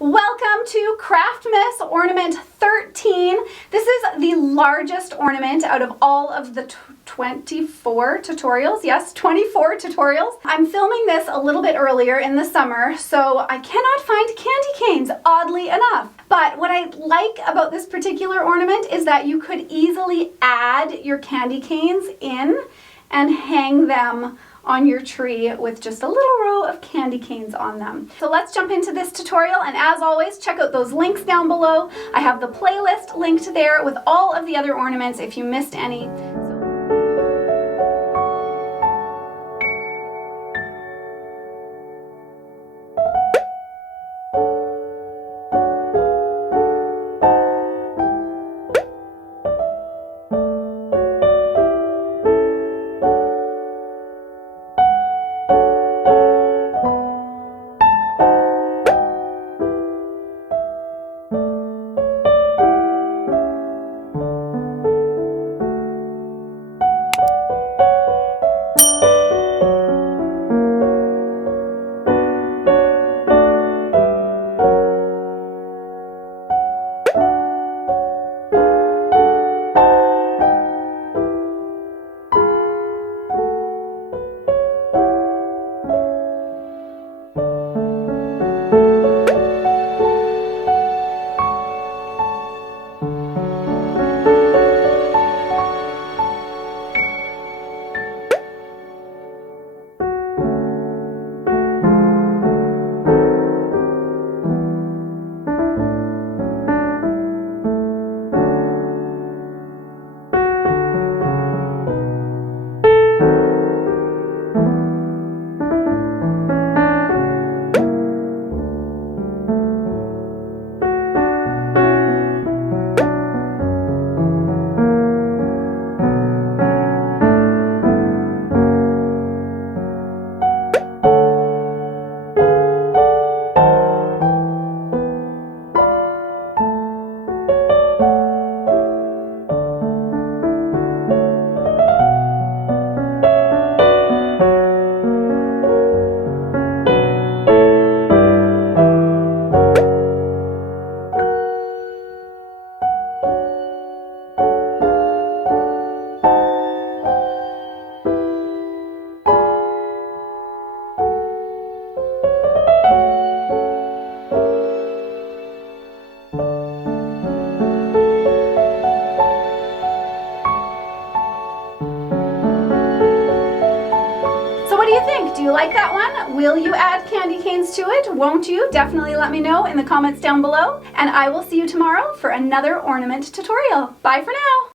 Welcome to Craftmas Ornament 13. This is the largest ornament out of all of the 24 tutorials. Yes, 24 tutorials. I'm filming this a little bit earlier in the summer, so I cannot find candy canes, oddly enough. But what I like about this particular ornament is that you could easily add your candy canes in and hang them on your tree with just a little row of candy canes on them. So let's jump into this tutorial, and as always, check out those links down below. I have the playlist linked there with all of the other ornaments if you missed any. Do you like that one? Will you add candy canes to it? Won't you? Definitely let me know in the comments down below, and I will see you tomorrow for another ornament tutorial. Bye for now.